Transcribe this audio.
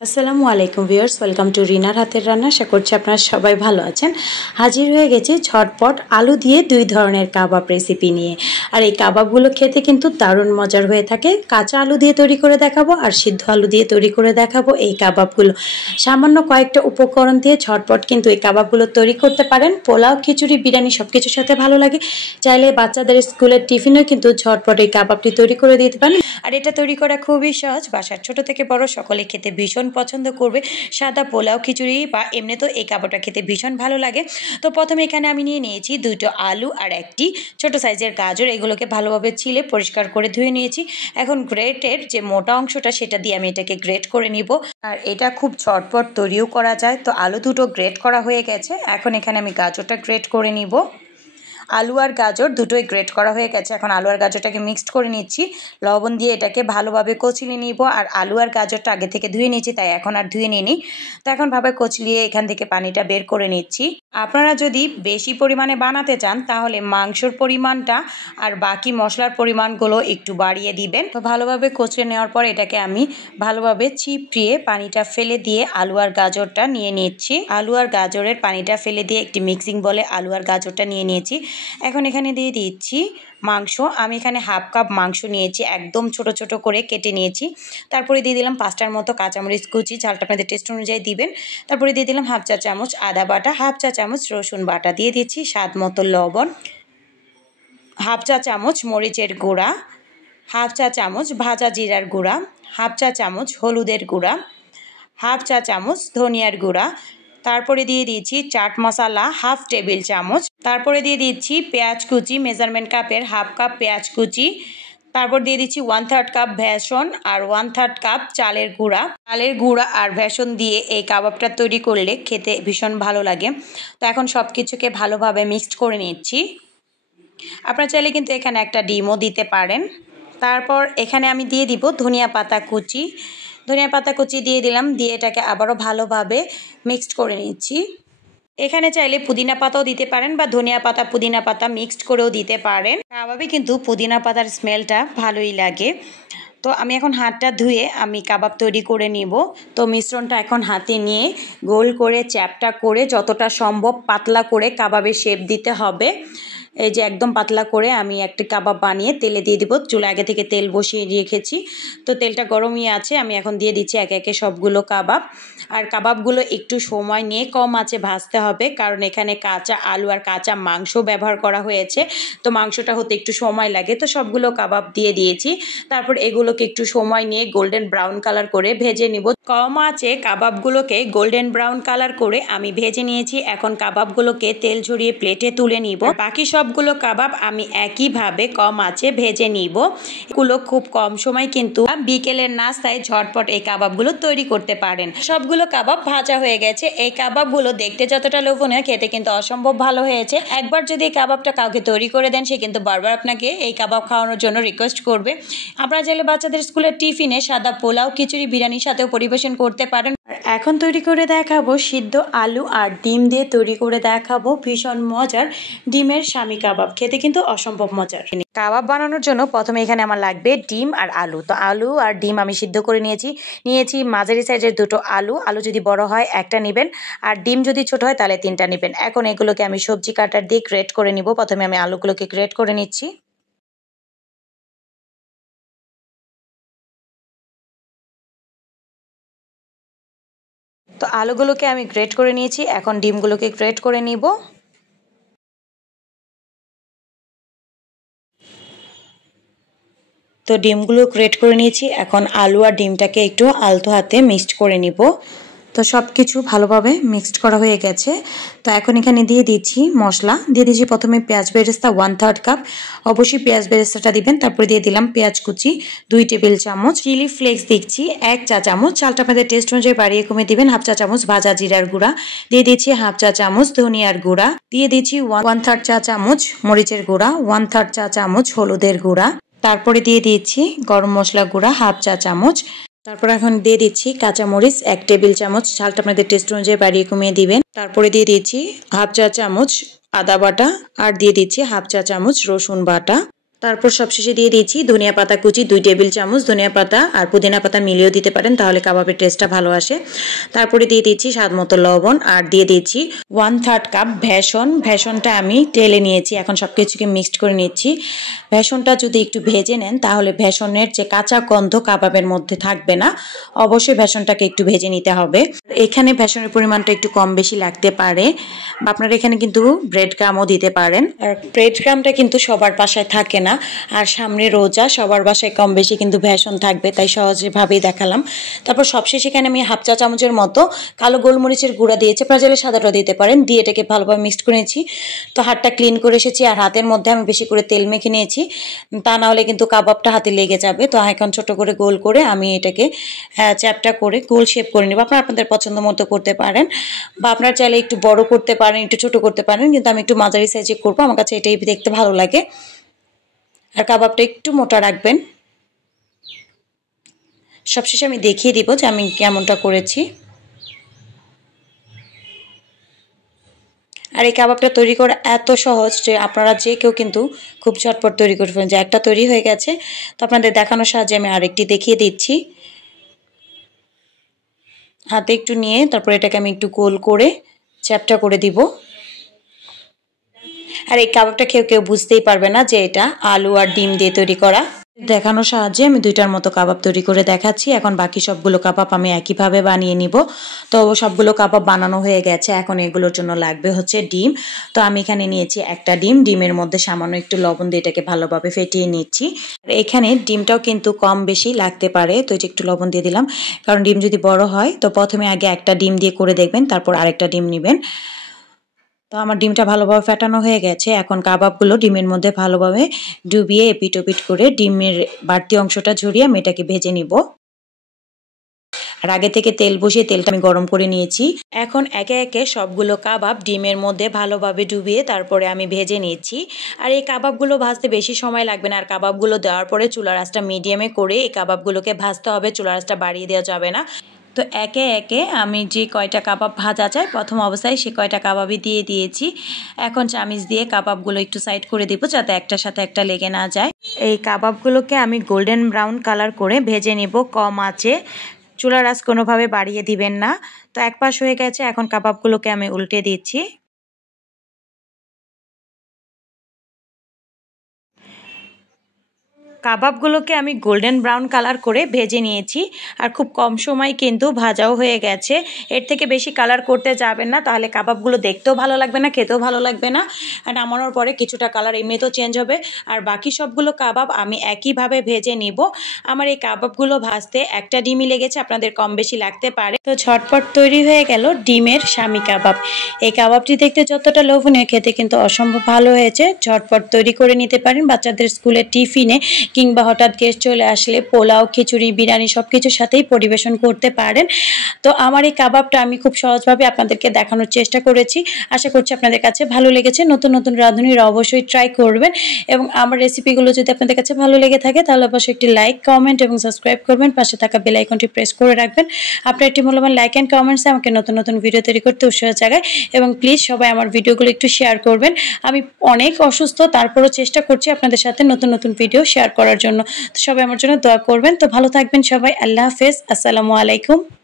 আসসালামু আলাইকুম viewers, welcome to রিনার হাতের রান্না। আশা করছি আপনারা সবাই ভালো আছেন। হাজির হয়ে গেছি ঝটপট আলু দিয়ে দুই ধরনের কাবাব রেসিপি নিয়ে। আর এই কাবাবগুলো খেতে কিন্তু দারুণ মজার হয়ে থাকে। কাঁচা আলু দিয়ে তৈরি করে দেখাবো আর সিদ্ধ আলু দিয়ে তৈরি করে দেখাবো এই কাবাবগুলো। সামান্য কয়েকটা উপকরণ দিয়ে ঝটপট কিন্তু এই কাবাবগুলো তৈরি করতে পারেন। পোলাও, খিচুড়ি, বিরিয়ানি সব কিছুর সাথে ভালো লাগে। চাইলে বাচ্চাদের স্কুলের টিফিনেও কিন্তু ঝটপট এই কাবাবটি তৈরি করে দিতে পারেন। আর এটা তৈরি করা খুবই সহজ, বাসার ছোট থেকে বড় সকলে খেতে ভীষণ পছন্দ করবে। সাদা পোলাও, খিচুড়ি বা এমনি তো এই কাবাবটা খেতে ভীষণ ভালো লাগে। তো প্রথমে এখানে আমি নিয়ে নিয়েছি দুটো আলু আর একটি ছোট সাইজের গাজর। এগুলোকে ভালোভাবে ছিলে পরিষ্কার করে ধুয়ে নিয়েছি। এখন গ্রেটের যে মোটা অংশটা সেটা দিয়ে আমি এটাকে গ্রেট করে নিব। আর এটা খুব ঝটপট তৈরিও করা যায়। তো আলু দুটো গ্রেট করা হয়ে গেছে। এখন এখানে আমি গাজরটা গ্রেট করে নিব। আলু আর গাজর দুটোই গ্রেট করা হয়ে গেছে। এখন আলু আর গাজরটাকে মিক্সড করে নিচ্ছি। লবণ দিয়ে এটাকে ভালোভাবে কচলিয়ে নিব। আর আলু আর গাজরটা আগে থেকে ধুয়ে নিয়েছি, তাই এখন আর ধুয়ে নিইনি। তো এখন ভাবে কচলিয়ে এখান থেকে পানিটা বের করে নিচ্ছি। আপনারা যদি বেশি পরিমাণে বানাতে চান তাহলে মাংসর পরিমাণটা আর বাকি মশলার পরিমাণগুলো একটু বাড়িয়ে দিবেন। তো ভালোভাবে কচলে নেওয়ার পর এটাকে আমি ভালোভাবে চিপড়িয়ে পানিটা ফেলে দিয়ে আলু আর গাজরটা নিয়ে নিচ্ছি। আলু আর গাজরের পানিটা ফেলে দিয়ে একটি মিক্সিং বলে আলু আর গাজরটা নিয়ে নিয়েছি। এখন এখানে দিয়ে দিচ্ছি মাংস। আমি এখানে হাফ কাপ মাংস নিয়েছি, একদম ছোট ছোট করে কেটে নিয়েছি। তারপরে দিয়ে দিলাম 5টার মতো কাঁচামরিচ কুচি, ঝালটা আপনাদের টেস্ট অনুযায়ী দিবেন। তারপরে দিয়ে দিলাম হাফ চা চামচ আদা বাটা, হাফ চা চামচ রসুন বাটা, দিয়ে দিচ্ছি স্বাদ মতো লবণ, হাফ চা চামচ মরিচের গুঁড়া, হাফ চা চামচ ভাজা জিরার গুঁড়া, হাফ চা চামচ হলুদের গুঁড়া, হাফ চা চামচ ধনিয়ার গুঁড়া। তারপরে দিয়ে দিচ্ছি চাট মশলা হাফ টেবিল চামচ। তারপরে দিয়ে দিচ্ছি পেঁয়াজ কুচি, মেজারমেন্ট কাপের হাফ কাপ পেঁয়াজ কুচি। তারপর দিয়ে দিচ্ছি 1/3 কাপ বেসন আর 1/3 কাপ চালের গুঁড়া। চালের গুঁড়া আর বেসন দিয়ে এই কাবাবটা তৈরি করলে খেতে ভীষণ ভালো লাগে। তো এখন সব কিছুকে ভালোভাবে মিক্সড করে নিচ্ছি। আপনারা চাইলে কিন্তু এখানে একটা ডিমও দিতে পারেন। তারপর এখানে আমি দিয়ে দিব ধনিয়া পাতা কুচি। ধনিয়া পাতা কুচি দিয়ে দিলাম, দিয়ে এটাকে আবারও ভালোভাবে মিক্সড করে নিচ্ছি। এখানে চাইলে পুদিনা পাতাও দিতে পারেন বা ধনিয়া পাতা পুদিনা পাতা মিক্সড করেও দিতে পারেন। কাবাবে কিন্তু পুদিনা পাতার স্মেলটা ভালোই লাগে। তো আমি এখন হাতটা ধুয়ে আমি কাবাব তৈরি করে নিব। তো মিশ্রণটা এখন হাতে নিয়ে গোল করে চ্যাপটা করে যতটা সম্ভব পাতলা করে কাবাবের শেপ দিতে হবে। এই যে একদম পাতলা করে আমি একটা কাবাব বানিয়ে তেলে দিয়ে দিব। চুলা আগে থেকে তেল বসিয়ে রেখেছি। তো তেলটা গরমই আছে, আমি এখন দিয়ে দিচ্ছি একে একে সবগুলো কাবাব। আর কাবাবগুলো একটু সময় নিয়ে কম আঁচে ভাজতে হবে, কারণ এখানে কাঁচা আলু আর কাঁচা মাংস ব্যবহার করা হয়েছে। তো মাংসটা হতে একটু সময় লাগে। তো সবগুলো কাবাব দিয়ে দিয়েছি। তারপর এগুলোকে একটু সময় নিয়ে গোল্ডেন ব্রাউন কালার করে ভেজে নিব। কম আঁচে কাবাবগুলোকে গোল্ডেন ব্রাউন কালার করে আমি ভেজে নিয়েছি। এখন কাবাবগুলোকে তেল ঝরিয়ে প্লেটে তুলে নিব। বাকি সবগুলো কাবাব আমি একইভাবে কম আঁচে ভেজে নিব। এগুলো খুব কম সময় কিন্তু বিকেলের নাস্তায় ঝটপট এই কাবাবগুলো তৈরি করতে পারেন। সবগুলো কাবাব ভাজা হয়ে গেছে। এই কাবাবগুলো দেখতে যতটা লোভনীয়, খেতে কিন্তু অসম্ভব ভালো হয়েছে। একবার যদি এই কাবাবটা কাউকে তৈরি করে দেন, সে কিন্তু বারবার আপনাকে এই কাবাব খাওয়ানোর জন্য রিকোয়েস্ট করবে। আপনারা চাইলে বাচ্চাদের স্কুলের টিফিনে সাদা পোলাও, খিচুড়ি, বিরিয়ানির সাথেও পরিবেশন করতে পারেন। এখন তৈরি করে দেখাবো সিদ্ধ আলু আর ডিম দিয়ে তৈরি করে দেখাবো ভীষণ মজার ডিমের স্বামী কাবাব। খেতে কিন্তু অসম্ভব মজার। কাবাব বানানোর জন্য প্রথমে এখানে আমার লাগবে ডিম আর আলু। তো আলু আর ডিম আমি সিদ্ধ করে নিয়েছি মাঝারি সাইজের দুটো আলু। আলু যদি বড় হয় একটা নেবেন, আর ডিম যদি ছোট হয় তাহলে 3টা নেবেন। এখন এগুলোকে আমি সবজি কাটার দিয়ে গ্রেট করে নিব। প্রথমে আমি আলুগুলোকে গ্রেট করে নিচ্ছি। তো আলুগুলোকে আমি গ্রেট করে নিয়েছি। এখন ডিমগুলোকে গ্রেট করে নিব। তো ডিমগুলো গ্রেট করে নিয়েছি। এখন আলু আর ডিমটাকে একটু আলতো হাতে মিক্সড করে নিব। তো সব কিছু ভালোভাবে মিক্সড করা হয়ে গেছে। তো এখন এখানে দিয়ে দিচ্ছি মশলা। দিয়ে দিচ্ছি প্রথমে পেঁয়াজ বেরেস্তা 1/3 কাপ। অবশ্যই পেঁয়াজ বেরেস্তাটা দিবেন। তারপরে দিয়ে দিলাম পেঁয়াজ কুচি 2 টেবিল চামচ। চিলি ফ্লেক্স দিচ্ছি 1 চা চামচ। চালটা আপনাদের টেস্ট অনুযায়ী বাড়িয়ে কমে দিবেন। হাফ চা চামচ ভাজা জিরার গুঁড়া। দিয়ে দিচ্ছি হাফ চা চামচ ধনিয়ার গুঁড়া। দিয়ে দিচ্ছি 1/3 চা চামচ মরিচের গুঁড়া, 1/3 চা চামচ হলুদের গুঁড়া। তারপরে দিয়ে দিচ্ছি গরম মশলা গুঁড়া হাফ চা চামচ। তারপর এখন দিয়ে দিচ্ছি কাঁচামরিচ 1 টেবিল চামচ। ঝালটা আপনাদের টেস্ট অনুযায়ী বাড়িয়ে কমিয়ে দিবেন। তারপরে দিয়ে দিচ্ছি হাফ চা চামচ আদা বাটা আর দিয়ে দিচ্ছি হাফ চা চামচ রসুন বাটা। তারপর সবশেষে দিয়ে দিয়েছি ধনিয়া পাতা কুচি 2 টেবিল চামচ। ধনিয়া পাতা আর পুদিনা পাতা মিলিয়েও দিতে পারেন, তাহলে কাবাবের টেস্টটা ভালো আসে। তারপরে দিয়ে দিচ্ছি স্বাদ মতো লবণ আর দিয়ে দিচ্ছি 1/3 কাপ বেসন। বেসনটা আমি ঢেলে নিয়েছি, এখন সব কিছুকে মিক্সড করে নিচ্ছি। বেসনটা যদি একটু ভেজে নেন তাহলে বেসনের যে কাঁচা গন্ধ কাবাবের মধ্যে থাকবে না। অবশ্যই বেসনটাকে একটু ভেজে নিতে হবে। এখানে বেসনের পরিমাণটা একটু কম বেশি লাগতে পারে, বা আপনারা এখানে কিন্তু ব্রেড ক্রামও দিতে পারেন। আর ব্রেড ক্রামটা কিন্তু সবার বাসায় থাকে না, আর সামনে রোজা, সবার বাসায় কম বেশি কিন্তু বেসন থাকবে, তাই সহজভাবেই দেখালাম। তারপর সবশেষে এখানে আমি 1/2 চা চামচের মতো কালো গোলমরিচের গুঁড়া দিয়েছি, আপনারা চাইলে সাদাটাও দিতে পারেন। দিয়ে এটাকে ভালোভাবে মিক্সড করে নিয়েছি। তো হাতটা ক্লিন করে এসেছি, আর হাতের মধ্যে আমি বেশি করে তেল মেখে নিয়েছি, তা না হলে কিন্তু কাবাবটা হাতে লেগে যাবে। তো এখন ছোট করে গোল করে আমি এটাকে চ্যাপটা করে গোল শেপ করে নেব। আপনারা আপনাদের পছন্দ মতো করতে পারেন, বা আপনারা চাইলে একটু বড় করতে পারেন, একটু ছোট করতে পারেন, কিন্তু আমি একটু মাঝারি সাইজে করবো, আমার কাছে এটাই দেখতে ভালো লাগে। আর কাবাবটা একটু মোটা রাখবেন। সবশেষে আমি দেখিয়ে দিব যে আমি কেমনটা করেছি। আর এই কাবাবটা তৈরি করা এত সহজ যে আপনারা যে কেউ কিন্তু খুব ঝটপট তৈরি করে ফেলেন। যে একটা তৈরি হয়ে গেছে, তো আপনাদের দেখানোর সাহায্যে আমি আরেকটি দেখিয়ে দিচ্ছি। হাতে একটু নিয়ে তারপর এটাকে আমি একটু গোল করে চ্যাপটা করে দিব। আর এই কাবাবটা কেউ বুঝতেই পারবে না যে এটা আলু আর ডিম দিয়ে তৈরি করা। দেখানোর সাহায্যে আমি 2টার মতো কাবাব তৈরি করে দেখাচ্ছি। এখন বাকি সবগুলো কাবাব আমি একইভাবে বানিয়ে নিব। তো সবগুলো কাবাব বানানো হয়ে গেছে, এখন এগুলোর জন্য লাগবে হচ্ছে ডিম। তো আমি এখানে নিয়েছি একটা ডিম। ডিমের মধ্যে সামান্য একটু লবণ দিয়ে এটাকে ভালোভাবে ফেটিয়ে নিচ্ছি। আর এখানে ডিমটাও কিন্তু কম বেশি লাগতে পারে, তো একটু লবণ দিয়ে দিলাম, কারণ ডিম যদি বড় হয় তো প্রথমে আগে একটা ডিম দিয়ে করে দেখবেন, তারপর আরেকটা ডিম নেবেন। তো আমার ডিমটা ভালোভাবে ফেটানো হয়ে গেছে। এখন কাবাবগুলো ডিমের মধ্যে ভালোভাবে ডুবিয়ে এপিট ওপিট করে ডিমের বাড়তি অংশটা ঝরিয়ে আমি এটাকে ভেজে নিব। আর আগে থেকে তেল বসিয়ে তেলটা আমি গরম করে নিয়েছি। এখন একে একে সবগুলো কাবাব ডিমের মধ্যে ভালোভাবে ডুবিয়ে তারপরে আমি ভেজে নিচ্ছি। আর এই কাবাবগুলো ভাজতে বেশি সময় লাগবে না। আর কাবাবগুলো দেওয়ার পরে চুলার আঁচটা মিডিয়ামে করে এই কাবাবগুলোকে ভাজতে হবে, চুলার আঁচটা বাড়িয়ে দেওয়া যাবে না। তো একে একে আমি যে কয়টা কাবাব ভাজা যায় প্রথম অবস্থায় সে কয়টা কাবাবই দিয়ে দিয়েছি। এখন চামিচ দিয়ে কাবাবগুলো একটু সাইড করে দিব যাতে একটার সাথে একটা লেগে না যায়। এই কাবাবগুলোকে আমি গোল্ডেন ব্রাউন কালার করে ভেজে নেব কম আঁচে। চুলার আঁচ কোনোভাবে বাড়িয়ে দিবেন না। তো এক পাশ হয়ে গেছে, এখন কাবাবগুলোকে আমি উল্টে দিচ্ছি। কাবাবগুলোকে আমি গোল্ডেন ব্রাউন কালার করে ভেজে নিয়েছি, আর খুব কম সময় কিন্তু ভাজাও হয়ে গেছে। এর থেকে বেশি কালার করতে যাবেন না, তাহলে কাবাবগুলো দেখতেও ভালো লাগবে না, খেতেও ভালো লাগবে না। আর নামানোর পরে কিছুটা কালার এমনিতেও চেঞ্জ হবে। আর বাকি সবগুলো কাবাব আমি একইভাবে ভেজে নিব। আমার এই কাবাবগুলো ভাজতে একটা ডিমই লেগেছে, আপনাদের কম বেশি লাগতে পারে। তো ঝটপট তৈরি হয়ে গেল ডিমের শামি কাবাব। এই কাবাবটি দেখতে যতটা লোভনীয়, খেতে কিন্তু অসম্ভব ভালো হয়েছে। ঝটপট তৈরি করে নিতে পারেন বাচ্চাদের স্কুলের টিফিনে, কিংবা হঠাৎ গেস্ট চলে আসলে পোলাও, খিচুড়ি, বিরিয়ানি সব কিছুর সাথেই পরিবেশন করতে পারেন। তো আমার এই কাবাবটা আমি খুব সহজভাবে আপনাদেরকে দেখানোর চেষ্টা করেছি। আশা করছি আপনাদের কাছে ভালো লেগেছে। নতুন নতুন রাঁধুনিরা অবশ্যই ট্রাই করবেন, এবং আমার রেসিপিগুলো যদি আপনাদের কাছে ভালো লেগে থাকে তাহলে অবশ্যই একটি লাইক, কমেন্ট এবং সাবস্ক্রাইব করবেন। পাশে থাকা বেল আইকনটি প্রেস করে রাখবেন। আপনার একটি মূল্যবান লাইক অ্যান্ড কমেন্টস আমাকে নতুন নতুন ভিডিও তৈরি করতে উৎসাহ জাগায়। এবং প্লিজ সবাই আমার ভিডিওগুলো একটু শেয়ার করবেন। আমি অনেক অসুস্থ, তারপরও চেষ্টা করছি আপনাদের সাথে নতুন নতুন ভিডিও শেয়ার করার জন্য। তো সবাই আমার জন্য দোয়া করবেন। তো ভালো থাকবেন সবাই। আল্লাহ হাফেজ। আসসালামু আলাইকুম।